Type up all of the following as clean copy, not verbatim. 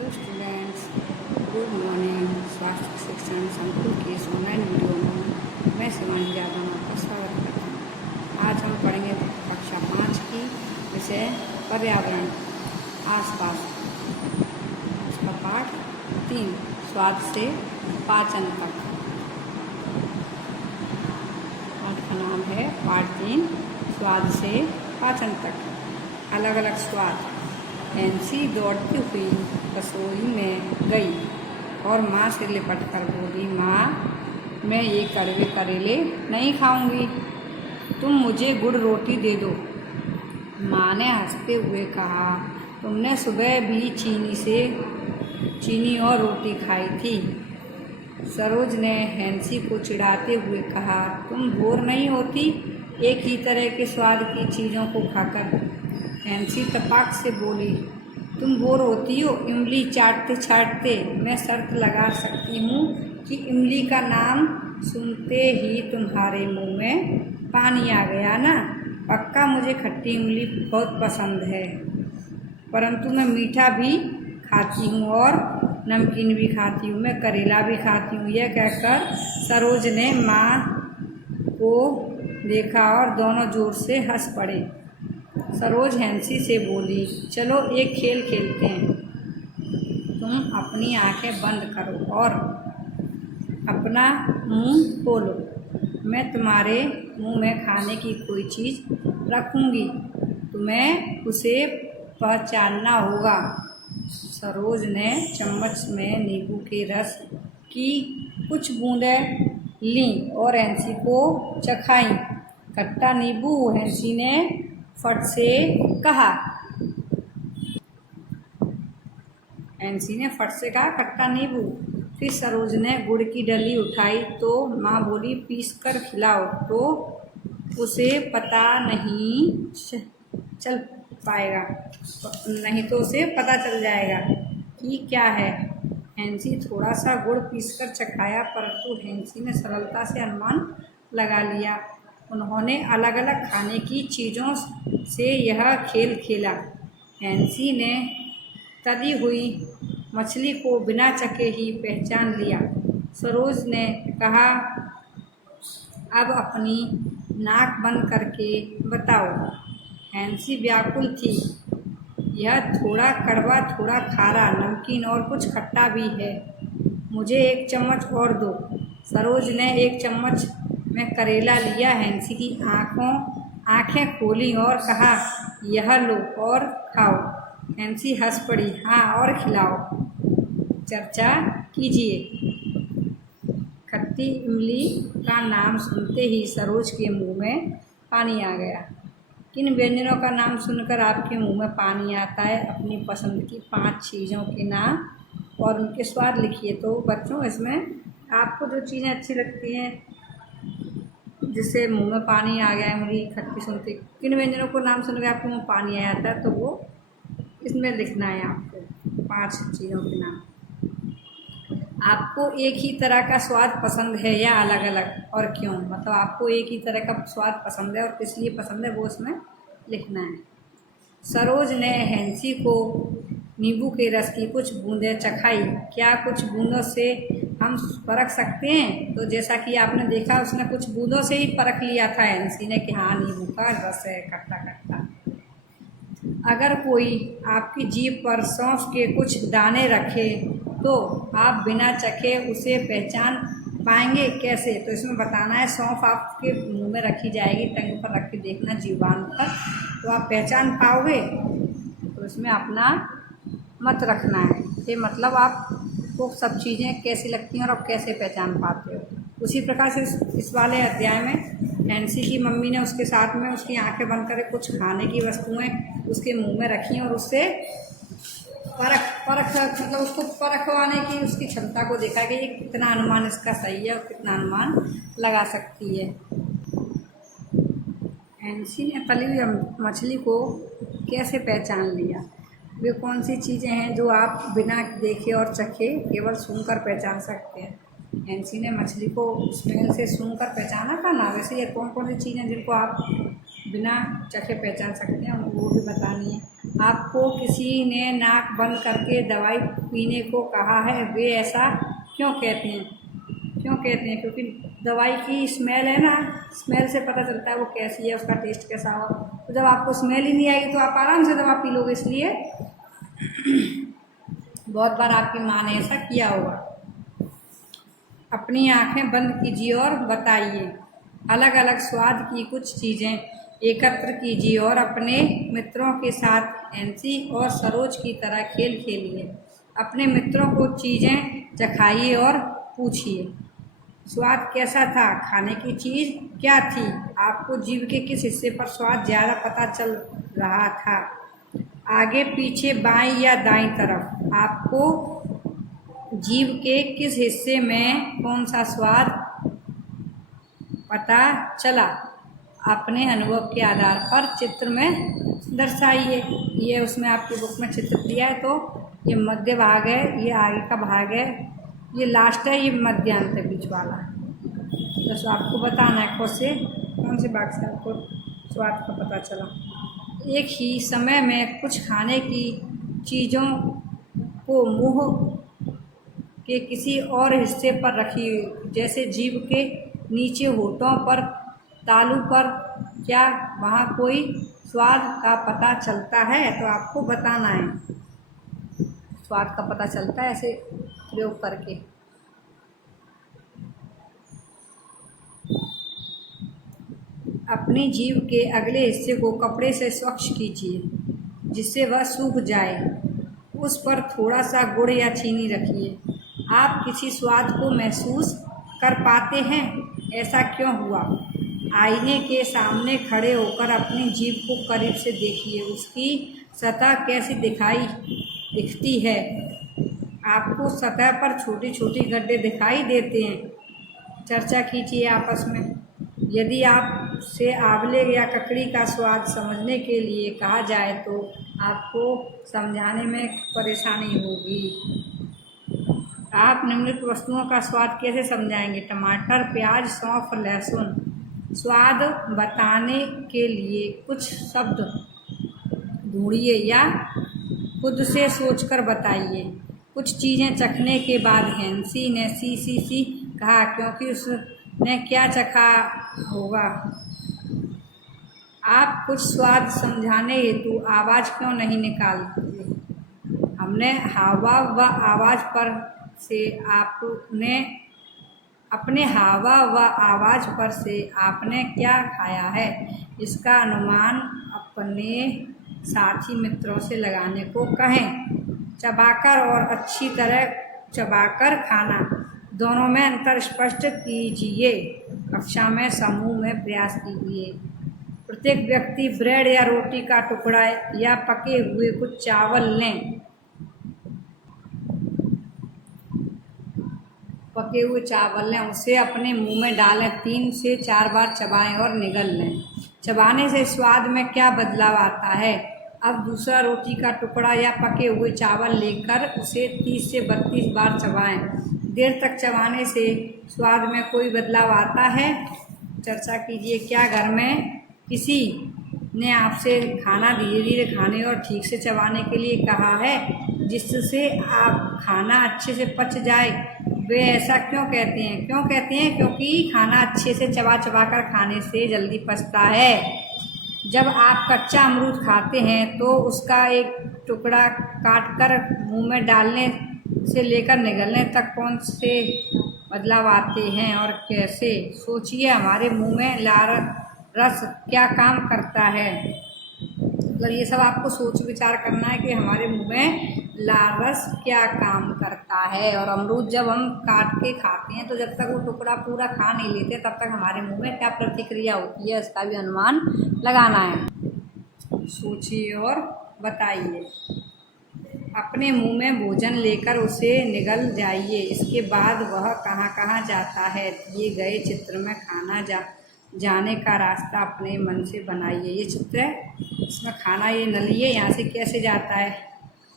Hello students, good morning. स्वास्थ्य शिक्षण संकुल की इस ऑनलाइन वीडियो में मैं शिवानी यादव आपका स्वागत करता हूँ। आज हम पढ़ेंगे कक्षा 5 की विषय पर्यावरण आसपास, उसका पाठ 3 स्वाद से पाचन तक। पाठ का नाम है पाठ 3 स्वाद से पाचन तक। अलग अलग स्वाद। हैंसी दौड़ती हुई रसोई में गई और माँ से लिपट कर बोली, माँ मैं ये कड़वे करेले नहीं खाऊंगी, तुम मुझे गुड़ रोटी दे दो। माँ ने हंसते हुए कहा, तुमने सुबह भी चीनी और रोटी खाई थी। सरोज ने हैंसी को चिढ़ाते हुए कहा, तुम बोर नहीं होती एक ही तरह के स्वाद की चीज़ों को खाकर? हैंसी तपाक से बोली, तुम बोर होती हो इमली चाटते चाटते। मैं शर्त लगा सकती हूँ कि इमली का नाम सुनते ही तुम्हारे मुंह में पानी आ गया ना। पक्का मुझे खट्टी इमली बहुत पसंद है, परंतु मैं मीठा भी खाती हूँ और नमकीन भी खाती हूँ, मैं करेला भी खाती हूँ। यह कहकर सरोज ने माँ को देखा और दोनों जोर से हंस पड़े। सरोज हैंसी से बोली, चलो एक खेल खेलते हैं। तुम अपनी आंखें बंद करो और अपना मुंह खोलो। मैं तुम्हारे मुंह में खाने की कोई चीज़ रखूंगी, तुम्हें उसे पहचानना होगा। सरोज ने चम्मच में नींबू के रस की कुछ बूंदें लीं और हैंसी को चखाईं। खट्टा नींबू, हैंसी ने फट से कहा। हैंसी ने फट से कहा, खट्टा नींबू। फिर सरोज ने गुड़ की डली उठाई तो माँ बोली, पीस कर खिलाओ तो उसे पता नहीं चल पाएगा, नहीं तो उसे पता चल जाएगा कि क्या है। हैंसी थोड़ा सा गुड़ पीसकर चखाया, परंतु हैंसी ने सरलता से अनुमान लगा लिया। उन्होंने अलग अलग खाने की चीज़ों से यह खेल खेला। हैंसी ने तली हुई मछली को बिना चखे ही पहचान लिया। सरोज ने कहा, अब अपनी नाक बंद करके बताओ। हैंसी व्याकुल थी। यह थोड़ा कड़वा, थोड़ा खारा, नमकीन और कुछ खट्टा भी है। मुझे एक चम्मच और दो। सरोज ने एक चम्मच में करेला लिया, हैंसी की आंखें खोली और कहा, यह लो और खाओ। हैंसी हंस पड़ी, हाँ और खिलाओ, चर्चा कीजिए। खट्टी इमली का नाम सुनते ही सरोज के मुंह में पानी आ गया। किन व्यंजनों का नाम सुनकर आपके मुंह में पानी आता है? अपनी पसंद की 5 चीज़ों के नाम और उनके स्वाद लिखिए। तो बच्चों, इसमें आपको जो चीज़ें अच्छी लगती हैं, जिससे मुंह में पानी आ गया, इमली खट्टी सुनते, किन व्यंजनों को नाम सुनकर आपके मुंह में पानी आ जाता है, तो वो इसमें लिखना है आपको 5 चीज़ों के नाम। आपको एक ही तरह का स्वाद पसंद है या अलग अलग, और क्यों? मतलब आपको एक ही तरह का स्वाद पसंद है और किस लिए पसंद है, वो इसमें लिखना है। सरोज ने हैंसी को नींबू के रस की कुछ बूंदें चखाई। क्या कुछ बूंदों से हम परख सकते हैं? तो जैसा कि आपने देखा, उसने कुछ बूंदों से ही परख लिया था हैंसी ने कि हाँ, नींबू का रस है, खट्टा खट्टा। अगर कोई आपकी जीभ पर सौंफ के कुछ दाने रखे तो आप बिना चखे उसे पहचान पाएंगे कैसे? तो इसमें बताना है, सौंफ आपके मुंह में रखी जाएगी, टंग पर रख के देखना जीवान पर, तो आप पहचान पाओगे। तो इसमें अपना मत रखना है, ये मतलब आपको सब चीज़ें कैसी लगती हैं और आप कैसे पहचान पाते हो। उसी प्रकार से इस वाले अध्याय में हैंसी की मम्मी ने उसके साथ में उसकी आंखें बंद करके कुछ खाने की वस्तुएं उसके मुंह में रखी और उससे परख मतलब उसको परखवाने की उसकी क्षमता को देखा कि ये कितना अनुमान इसका सही है और कितना अनुमान लगा सकती है। हैंसी ने तली हुई मछली को कैसे पहचान लिया? वे कौन सी चीज़ें हैं जो आप बिना देखे और चखे केवल सूंघकर पहचान सकते हैं? हैंसी ने मछली को स्मेल से सूंघकर पहचाना था ना, वैसे ये कौन कौन सी चीज़ें जिनको आप बिना चखे पहचान सकते हैं, वो भी बतानी है। आपको किसी ने नाक बंद करके दवाई पीने को कहा है, वे ऐसा क्यों कहते हैं? क्योंकि दवाई की स्मेल है ना, स्मेल से पता चलता है वो कैसी है, उसका टेस्ट कैसा हो। तो जब आपको स्मेल ही नहीं आएगी तो आप आराम से दवा पी लोगे। इसलिए बहुत बार आपकी माँ ने ऐसा किया होगा। अपनी आंखें बंद कीजिए और बताइए। अलग अलग स्वाद की कुछ चीज़ें एकत्र कीजिए और अपने मित्रों के साथ एंसी और सरोज की तरह खेल खेलिए। अपने मित्रों को चीज़ें चखाइए और पूछिए, स्वाद कैसा था? खाने की चीज़ क्या थी? आपको जीभ के किस हिस्से पर स्वाद ज़्यादा पता चल रहा था? आगे पीछे, बाईं या दाईं तरफ? आपको जीभ के किस हिस्से में कौन सा स्वाद पता चला? अपने अनुभव के आधार पर चित्र में दर्शाइए। ये उसमें आपकी बुक में चित्र दिया है, तो ये मध्य भाग है, ये आगे का भाग है, ये लास्ट है, ये मध्यांत है, बीच वाला। बस आपको बताना है कौन से भाग से आपको स्वाद का पता चला। एक ही समय में कुछ खाने की चीज़ों को मुंह के किसी और हिस्से पर रखिए, जैसे जीभ के नीचे, होठों पर, तालू पर। क्या वहाँ कोई स्वाद का पता चलता है? तो आपको बताना है। स्वाद का पता चलता है ऐसे प्रयोग करके। अपनी जीभ के अगले हिस्से को कपड़े से स्वच्छ कीजिए, जिससे वह सूख जाए। उस पर थोड़ा सा गुड़ या चीनी रखिए। आप किसी स्वाद को महसूस कर पाते हैं? ऐसा क्यों हुआ? आईने के सामने खड़े होकर अपनी जीभ को करीब से देखिए। उसकी सतह कैसी दिखती है? आपको सतह पर छोटी छोटी गड्ढे दिखाई देते हैं? चर्चा कीजिए आपस में। यदि आपसे आंवले या ककड़ी का स्वाद समझने के लिए कहा जाए तो आपको समझाने में परेशानी होगी। आप निम्नलिखित वस्तुओं का स्वाद कैसे समझाएंगे? टमाटर, प्याज, सौंफ, लहसुन। स्वाद बताने के लिए कुछ शब्द ढूंढिए या खुद से सोचकर बताइए। कुछ चीज़ें चखने के बाद हैंसी ने सी कहा, क्योंकि उसने क्या चखा होगा? आप कुछ स्वाद समझाने हेतु आवाज़ क्यों नहीं निकालते? हमने हावभाव व आवाज़ पर से आपने अपने हावभाव व आवाज़ पर से आपने क्या खाया है, इसका अनुमान अपने साथी मित्रों से लगाने को कहें। चबाकर और अच्छी तरह चबाकर खाना, दोनों में अंतर स्पष्ट कीजिए। कक्षा में समूह में प्रयास कीजिए। प्रत्येक व्यक्ति ब्रेड या रोटी का टुकड़ा या पके हुए कुछ चावल लें। पके हुए चावल लें, उसे अपने मुंह में डालें, 3 से 4 बार चबाएं और निगल लें। चबाने से स्वाद में क्या बदलाव आता है? अब दूसरा रोटी का टुकड़ा या पके हुए चावल लेकर उसे 30 से 32 बार चबाएं। देर तक चबाने से स्वाद में कोई बदलाव आता है? चर्चा कीजिए। क्या घर में किसी ने आपसे खाना धीरे धीरे खाने और ठीक से चबाने के लिए कहा है, जिससे आप खाना अच्छे से पच जाए? वे ऐसा क्यों कहते हैं? क्योंकि खाना अच्छे से चबा चबा कर खाने से जल्दी पचता है। जब आप कच्चा अमरूद खाते हैं तो उसका एक टुकड़ा काटकर मुंह में डालने से लेकर निगलने तक कौन से बदलाव आते हैं और कैसे? सोचिए। हमारे मुंह में लार रस क्या काम करता है? मतलब ये सब आपको सोच विचार करना है कि हमारे मुंह में लार रस क्या काम करता है। और अमरूद जब हम काट के खाते हैं तो जब तक वो टुकड़ा पूरा खा नहीं लेते तब तक हमारे मुंह में क्या प्रतिक्रिया होती है, इसका भी अनुमान लगाना है। सोचिए और बताइए। अपने मुंह में भोजन लेकर उसे निगल जाइए। इसके बाद वह कहाँ कहाँ जाता है? दिए गए चित्र में खाना जाने का रास्ता अपने मन से बनाइए। ये चित्र है, इसमें खाना ये नली है, यहाँ से कैसे जाता है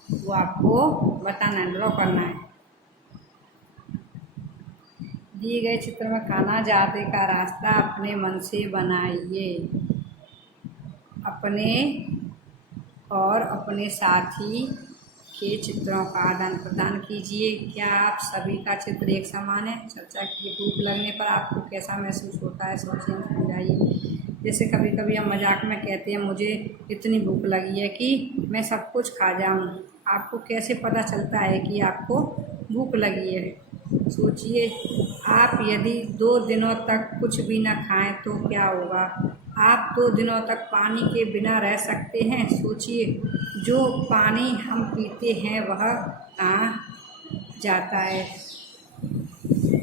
वो आपको बताना है, ड्रॉ करना है। दिए गए चित्र में खाना जाने का रास्ता अपने मन से बनाइए। अपने और अपने साथी के चित्रों का आदान प्रदान कीजिए। क्या आप सभी का चित्र एक समान है? चर्चा की। भूख लगने पर आपको कैसा महसूस होता है? सोचिए, समझाइए। जैसे कभी कभी हम मजाक में कहते हैं मुझे इतनी भूख लगी है कि मैं सब कुछ खा जाऊं। आपको कैसे पता चलता है कि आपको भूख लगी है? सोचिए, आप यदि 2 दिनों तक कुछ भी न खाएं तो क्या होगा? आप 2 दिनों तक पानी के बिना रह सकते हैं? सोचिए, जो पानी हम पीते हैं वह कहाँ जाता है?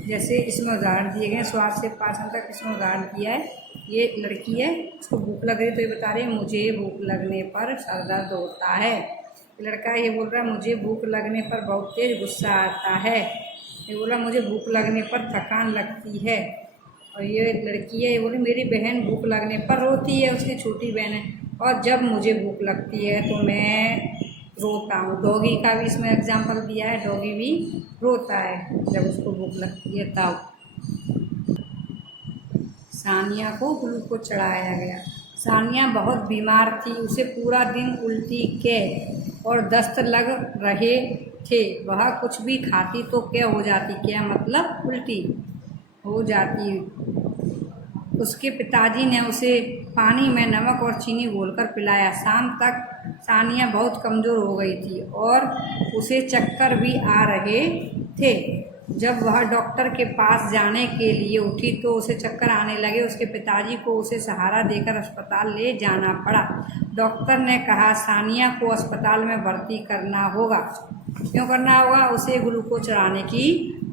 जैसे इसमें उदाहरण दिए गए, स्वाद से पाचन तक इसमें उदाहरण दिया है। ये लड़की है, उसको भूख लग रही है तो ये बता रही है मुझे भूख लगने पर सर दर्द होता है। लड़का ये बोल रहा है मुझे भूख लगने पर बहुत तेज गुस्सा आता है। ये बोला मुझे भूख लगने पर थकान लगती है। और ये लड़की है, ये बोली मेरी बहन भूख लगने पर रोती है, उसकी छोटी बहन है, और जब मुझे भूख लगती है तो मैं रोता हूँ। डॉगी का भी इसमें एग्जाम्पल दिया है, डॉगी भी रोता है जब उसको भूख लगती है तब। सानिया को ग्लूकोज चढ़ाया गया। सानिया बहुत बीमार थी, उसे पूरा दिन उल्टी के और दस्त लग रहे थे। वह कुछ भी खाती तो क्या हो जाती? क्या मतलब? उल्टी हो जाती। उसके पिताजी ने उसे पानी में नमक और चीनी घोलकर पिलाया। शाम तक सानिया बहुत कमज़ोर हो गई थी और उसे चक्कर भी आ रहे थे। जब वह डॉक्टर के पास जाने के लिए उठी तो उसे चक्कर आने लगे। उसके पिताजी को उसे सहारा देकर अस्पताल ले जाना पड़ा। डॉक्टर ने कहा सानिया को अस्पताल में भर्ती करना होगा। क्यों करना होगा? उसे ग्लूकोज चढ़ाने की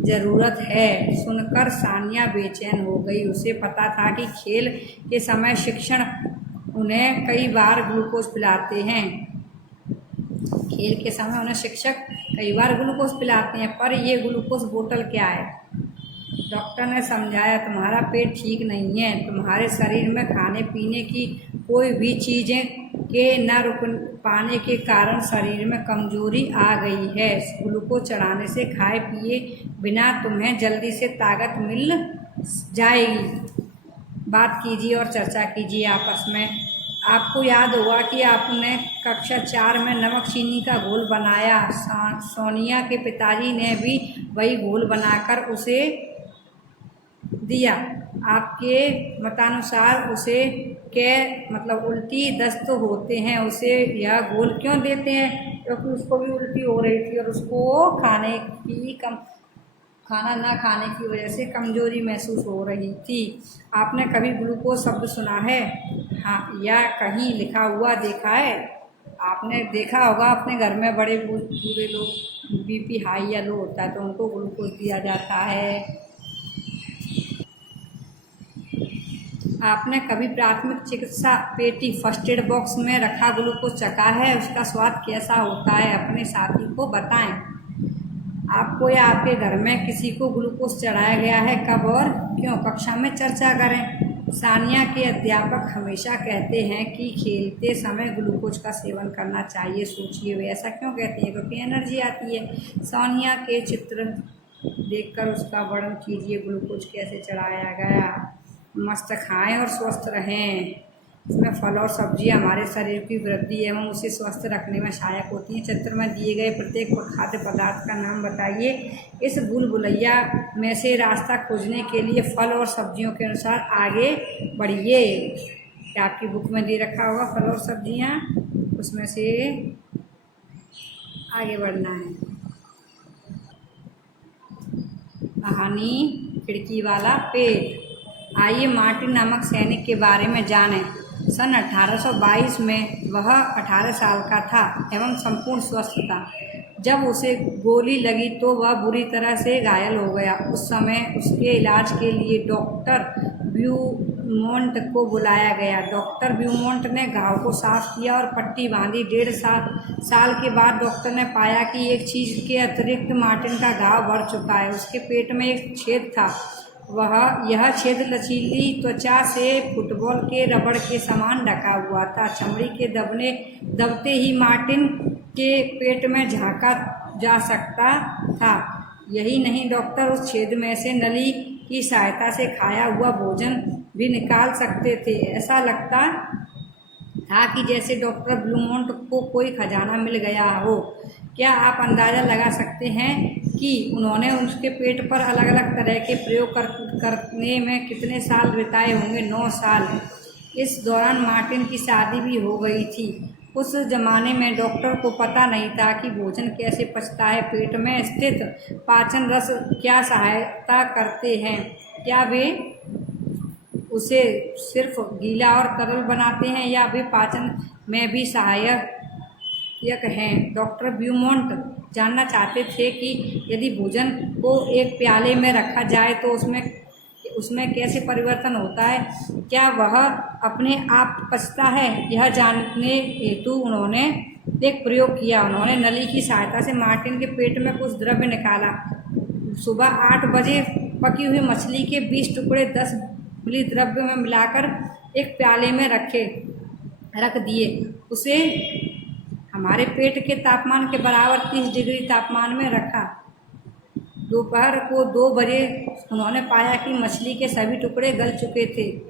ज़रूरत है। सुनकर सानिया बेचैन हो गई। उसे पता था कि खेल के समय शिक्षक उन्हें कई बार ग्लूकोज पिलाते हैं। खेल के समय उन्हें शिक्षक कई बार ग्लूकोज पिलाते हैं, पर ये ग्लूकोज बोतल क्या है? डॉक्टर ने समझाया तुम्हारा पेट ठीक नहीं है, तुम्हारे शरीर में खाने पीने की कोई भी चीज़ें के न रुक पाने के कारण शरीर में कमजोरी आ गई है। ग्लूकोज चढ़ाने से खाए पिए बिना तुम्हें जल्दी से ताकत मिल जाएगी। बात कीजिए और चर्चा कीजिए आपस में। आपको याद होगा कि आपने कक्षा 4 में नमक चीनी का घोल बनाया। सोनिया के पिताजी ने भी वही घोल बनाकर उसे दिया। आपके मतानुसार उसे के मतलब उल्टी दस्त होते हैं, उसे यह घोल क्यों देते हैं? क्योंकि उसको भी उल्टी हो रही थी और उसको खाना ना खाने की वजह से कमजोरी महसूस हो रही थी। आपने कभी ग्लूकोज शब्द सुना है? हाँ, या कहीं लिखा हुआ देखा है? आपने देखा होगा अपने घर में बड़े बूढ़े लोग बीपी हाई या लो होता है तो उनको ग्लूकोज दिया जाता है। आपने कभी प्राथमिक चिकित्सा पेटी फर्स्ट एड बॉक्स में रखा ग्लूकोज चखा है? उसका स्वाद कैसा होता है? अपने साथी को बताएं। आपको या आपके घर में किसी को ग्लूकोज चढ़ाया गया है? कब और क्यों? कक्षा में चर्चा करें। सानिया के अध्यापक हमेशा कहते हैं कि खेलते समय ग्लूकोज का सेवन करना चाहिए। सोचिए वे ऐसा क्यों कहते हैं? क्योंकि एनर्जी आती है। सानिया के चित्र देखकर उसका वर्णन कीजिए। ग्लूकोज कैसे चढ़ाया गया? मस्त खाएं और स्वस्थ रहें। इसमें फल और सब्जी हमारे शरीर की वृद्धि एवं उसे स्वस्थ रखने में सहायक होती हैं। चित्र में दिए गए प्रत्येक खाद्य पदार्थ का नाम बताइए। इस भूल भुलैया में से रास्ता खोजने के लिए फल और सब्जियों के अनुसार आगे बढ़िए। क्या आपकी बुक में दे रखा होगा फल और सब्जियां? उसमें से आगे बढ़ना है। कहानी खिड़की वाला पेड़। आइए मार्टिन नामक सैनिक के बारे में जानें। सन 1822 में वह 18 साल का था एवं संपूर्ण स्वस्थ था। जब उसे गोली लगी तो वह बुरी तरह से घायल हो गया। उस समय उसके इलाज के लिए डॉक्टर ब्यूमोंट को बुलाया गया। डॉक्टर ब्यूमोंट ने घाव को साफ किया और पट्टी बांधी। 1.5 साल के बाद डॉक्टर ने पाया कि एक चीज़ के अतिरिक्त मार्टिन का घाव बढ़ चुका है। उसके पेट में एक छेद था। यह छेद लचीली त्वचा से फुटबॉल के रबड़ के समान ढका हुआ था। चमड़ी के दबते ही मार्टिन के पेट में झांका जा सकता था। यही नहीं, डॉक्टर उस छेद में से नली की सहायता से खाया हुआ भोजन भी निकाल सकते थे। ऐसा लगता था कि जैसे डॉक्टर ब्लूमोंट को कोई खजाना मिल गया हो। क्या आप अंदाज़ा लगा सकते हैं कि उन्होंने उसके पेट पर अलग अलग तरह के प्रयोग करने में कितने साल बिताए होंगे? 9 साल। इस दौरान मार्टिन की शादी भी हो गई थी। उस जमाने में डॉक्टर को पता नहीं था कि भोजन कैसे पचता है। पेट में स्थित पाचन रस क्या सहायता करते हैं? क्या वे उसे सिर्फ गीला और तरल बनाते हैं या वे पाचन में भी सहायक हैं? डॉक्टर ब्लूमोंट जानना चाहते थे कि यदि भोजन को एक प्याले में रखा जाए तो उसमें कैसे परिवर्तन होता है। क्या वह अपने आप पचता है? यह जानने हेतु उन्होंने एक प्रयोग किया। उन्होंने नली की सहायता से मार्टिन के पेट में कुछ द्रव्य निकाला। सुबह 8 बजे पकी हुई मछली के 20 टुकड़े 10 मिली द्रव्य में मिलाकर एक प्याले में रख दिए। उसे हमारे पेट के तापमान के बराबर 30 डिग्री तापमान में रखा। दोपहर को 2 बजे उन्होंने पाया कि मछली के सभी टुकड़े गल चुके थे।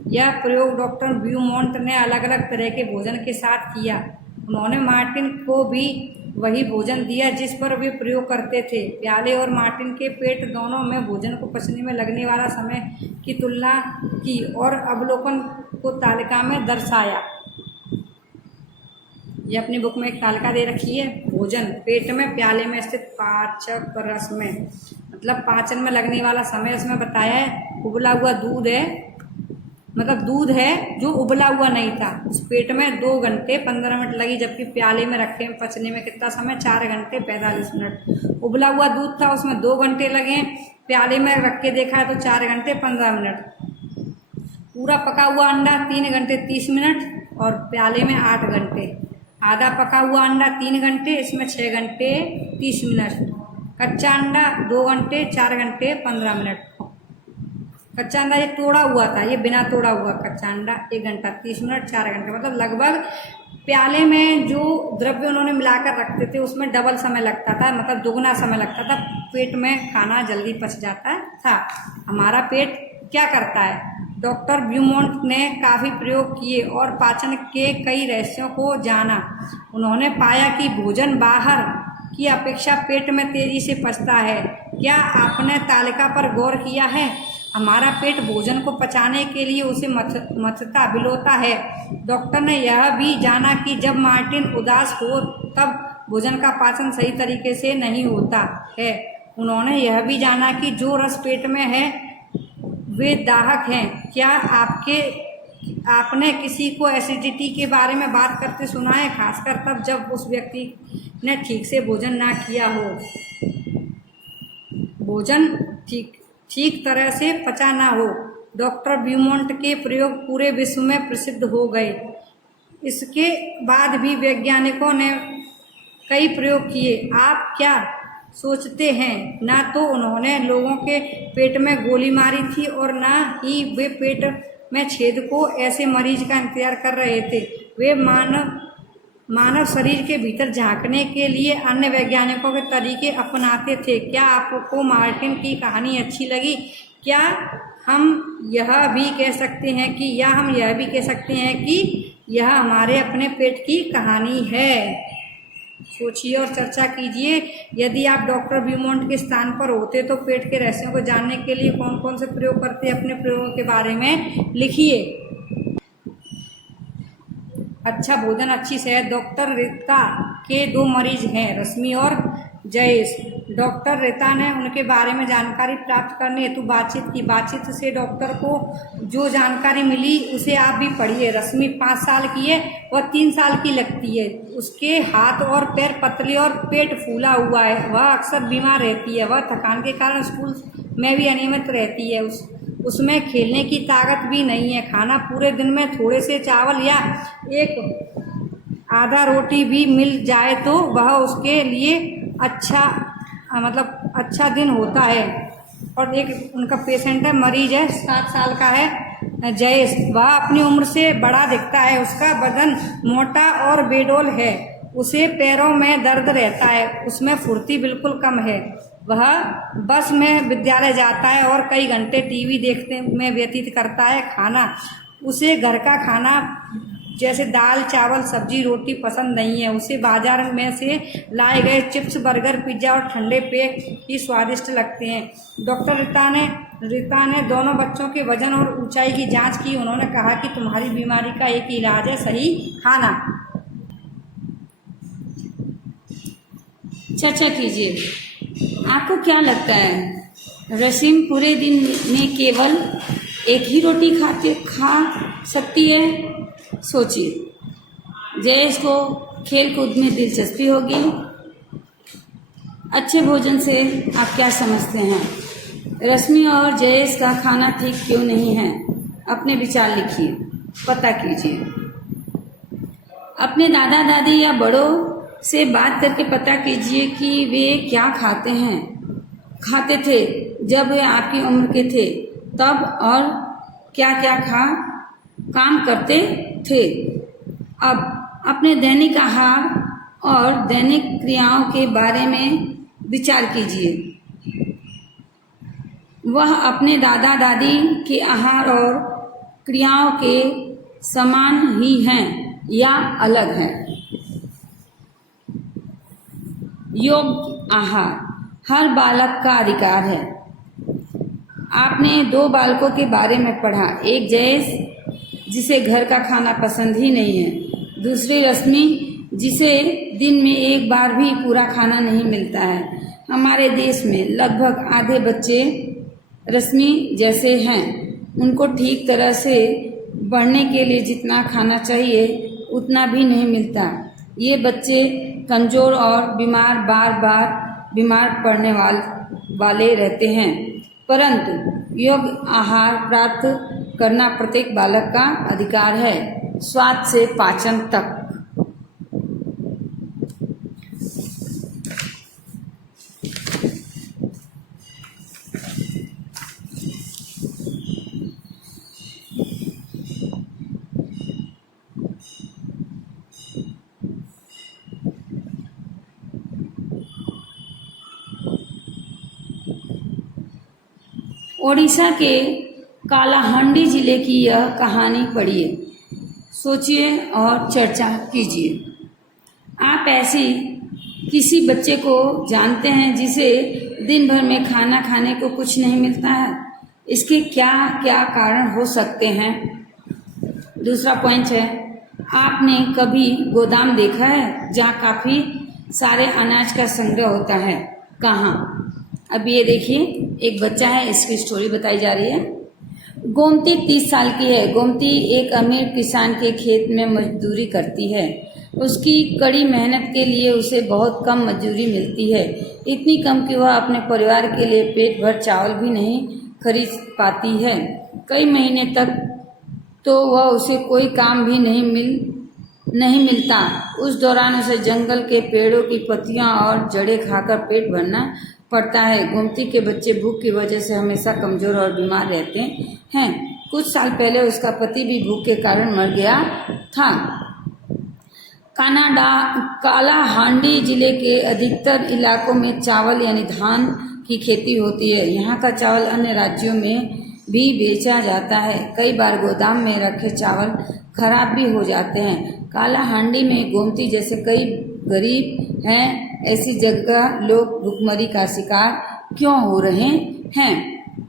यह प्रयोग डॉक्टर ब्लूमोंट ने अलग अलग तरह के भोजन के साथ किया। उन्होंने मार्टिन को भी वही भोजन दिया जिस पर वे प्रयोग करते थे। प्याले और मार्टिन के पेट दोनों में भोजन को पचने में लगने वाला समय की तुलना की और अवलोकन को तालिका में दर्शाया। ये अपनी बुक में एक तालिका दे रखी है। भोजन पेट में प्याले में स्थित पाचक रस में, मतलब पाचन में लगने वाला समय इसमें बताया है। उबला हुआ दूध है, मतलब दूध है जो उबला हुआ नहीं था। उस पेट में 2 घंटे 15 मिनट लगी, जबकि प्याले में रखे पचने में कितना समय? 4 घंटे 45 मिनट। उबला हुआ दूध था, उसमें 2 घंटे लगे। प्याले में रख के देखा है तो 4 घंटे 15 मिनट। पूरा पका हुआ अंडा 3 घंटे 30 मिनट और प्याले में 8 घंटे। आधा पका हुआ अंडा 3 घंटे, इसमें 6 घंटे 30 मिनट। कच्चा अंडा 2 घंटे 4 घंटे 15 मिनट। कच्चा अंडा ये तोड़ा हुआ था, ये बिना तोड़ा हुआ कच्चा अंडा 1 घंटा 30 मिनट 4 घंटे, मतलब लगभग प्याले में जो द्रव्य उन्होंने मिलाकर रखते थे उसमें डबल समय लगता था, मतलब दुगना समय लगता था। पेट में खाना जल्दी पच जाता था। हमारा पेट क्या करता है? डॉक्टर ब्लूमोंट ने काफ़ी प्रयोग किए और पाचन के कई रहस्यों को जाना। उन्होंने पाया कि भोजन बाहर की अपेक्षा पेट में तेजी से पचता है। क्या आपने तालिका पर गौर किया है? हमारा पेट भोजन को पचाने के लिए उसे मथता बिलोता है। डॉक्टर ने यह भी जाना कि जब मार्टिन उदास हो तब भोजन का पाचन सही तरीके से नहीं होता है। उन्होंने यह भी जाना कि जो रस पेट में है वे दाहक हैं। क्या आपने किसी को एसिडिटी के बारे में बात करते सुना है, खासकर तब जब उस व्यक्ति ने ठीक से भोजन ना किया हो? भोजन ठीक तरह से पचा ना हो। डॉक्टर ब्लूमोंट के प्रयोग पूरे विश्व में प्रसिद्ध हो गए। इसके बाद भी वैज्ञानिकों ने कई प्रयोग किए। आप क्या सोचते हैं? ना तो उन्होंने लोगों के पेट में गोली मारी थी और ना ही वे पेट में छेद को ऐसे मरीज का इंतजार कर रहे थे। वे मानव शरीर के भीतर झांकने के लिए अन्य वैज्ञानिकों के तरीके अपनाते थे। क्या आपको मार्टिन की कहानी अच्छी लगी? क्या हम यह भी कह सकते हैं कि यह हमारे अपने पेट की कहानी है? सोचिए और चर्चा कीजिए। यदि आप डॉक्टर ब्लूमोंट के स्थान पर होते तो पेट के रहस्यों को जानने के लिए कौन कौन से प्रयोग करते, अपने प्रयोगों के बारे में लिखिए। अच्छा भोजन अच्छी सेहत। डॉक्टर रीता के 2 मरीज हैं, रश्मि और जयेश। डॉक्टर रीता ने उनके बारे में जानकारी प्राप्त करने हेतु बातचीत से डॉक्टर को जो जानकारी मिली उसे आप भी पढ़िए। रश्मि 5 साल की है, वह 3 साल की लगती है। उसके हाथ और पैर पतले और पेट फूला हुआ है। वह अक्सर बीमार रहती है। वह थकान के कारण स्कूल में भी अनियमित रहती है। उसमें खेलने की ताकत भी नहीं है। खाना पूरे दिन में थोड़े से चावल या एक आधा रोटी भी मिल जाए तो वह उसके लिए अच्छा दिन होता है। और एक उनका पेशेंट है, मरीज है, 7 साल का है, जयेश। वह अपनी उम्र से बड़ा दिखता है। उसका बदन मोटा और बेडौल है। उसे पैरों में दर्द रहता है। उसमें फुर्ती बिल्कुल कम है। वह बस में विद्यालय जाता है और कई घंटे टीवी देखने में व्यतीत करता है। खाना उसे घर का खाना जैसे दाल चावल सब्जी रोटी पसंद नहीं है। उसे बाजार में से लाए गए चिप्स बर्गर पिज्ज़ा और ठंडे पेय ही स्वादिष्ट लगते हैं। डॉक्टर रीता ने दोनों बच्चों के वजन और ऊंचाई की जांच की। उन्होंने कहा कि तुम्हारी बीमारी का एक ही इलाज है, सही खाना। चर्चा कीजिए, आपको क्या लगता है रसीम पूरे दिन में केवल एक ही रोटी खा सकती है? सोचिए। जयेश को खेल कूद में दिलचस्पी होगी। अच्छे भोजन से आप क्या समझते हैं? रश्मि और जयेश का खाना ठीक क्यों नहीं है? अपने विचार लिखिए, पता कीजिए। अपने दादा दादी या बड़ों से बात करके पता कीजिए कि वे क्या खाते थे जब वे आपकी उम्र के थे तब, और क्या क्या काम करते थे। अब अपने दैनिक आहार और दैनिक क्रियाओं के बारे में विचार कीजिए। वह अपने दादा दादी के आहार और क्रियाओं के समान ही हैं या अलग हैं? योग्य आहार हर बालक का अधिकार है। आपने 2 बालकों के बारे में पढ़ा, एक जयेश जिसे घर का खाना पसंद ही नहीं है, दूसरी रश्मि जिसे दिन में एक बार भी पूरा खाना नहीं मिलता है। हमारे देश में लगभग आधे बच्चे रश्मि जैसे हैं। उनको ठीक तरह से बढ़ने के लिए जितना खाना चाहिए उतना भी नहीं मिलता। ये बच्चे कमजोर और बीमार बार बार बीमार पड़ने वाले रहते हैं। परंतु योग्य आहार प्राप्त करना प्रत्येक बालक का अधिकार है, स्वाद से पाचन तक। ओडिशा के कालाहांडी जिले की यह कहानी पढ़िए, सोचिए और चर्चा कीजिए। आप ऐसी किसी बच्चे को जानते हैं जिसे दिन भर में खाना खाने को कुछ नहीं मिलता है? इसके क्या क्या कारण हो सकते हैं? दूसरा पॉइंट है, आपने कभी गोदाम देखा है जहाँ काफ़ी सारे अनाज का संग्रह होता है? कहाँ? अब ये देखिए, एक बच्चा है, इसकी स्टोरी बताई जा रही है। गोमती 30 साल की है। गोमती एक अमीर किसान के खेत में मजदूरी करती है। उसकी कड़ी मेहनत के लिए उसे बहुत कम मजदूरी मिलती है, इतनी कम कि वह अपने परिवार के लिए पेट भर चावल भी नहीं खरीद पाती है। कई महीने तक तो वह उसे कोई काम भी नहीं मिलता। उस दौरान उसे जंगल के पेड़ों की पत्तियां और जड़ें खाकर पेट भरना पड़ता है। गोमती के बच्चे भूख की वजह से हमेशा कमजोर और बीमार रहते हैं। कुछ साल पहले उसका पति भी भूख के कारण मर गया था। कालाहांडी जिले के अधिकतर इलाकों में चावल यानी धान की खेती होती है। यहाँ का चावल अन्य राज्यों में भी बेचा जाता है। कई बार गोदाम में रखे चावल खराब भी हो जाते हैं। कालाहांडी में गोमती जैसे कई गरीब हैं। ऐसी जगह लोग भूखमरी का शिकार क्यों हो रहे हैं?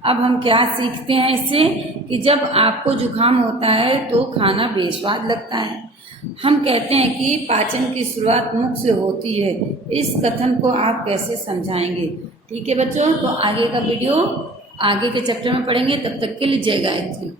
अब हम क्या सीखते हैं इससे कि जब आपको जुकाम होता है तो खाना बेस्वाद लगता है। हम कहते हैं कि पाचन की शुरुआत मुख से होती है। इस कथन को आप कैसे समझाएंगे? ठीक है बच्चों, तो आगे का वीडियो आगे के चैप्टर में पढ़ेंगे। तब तक के लिए जय गायत्री।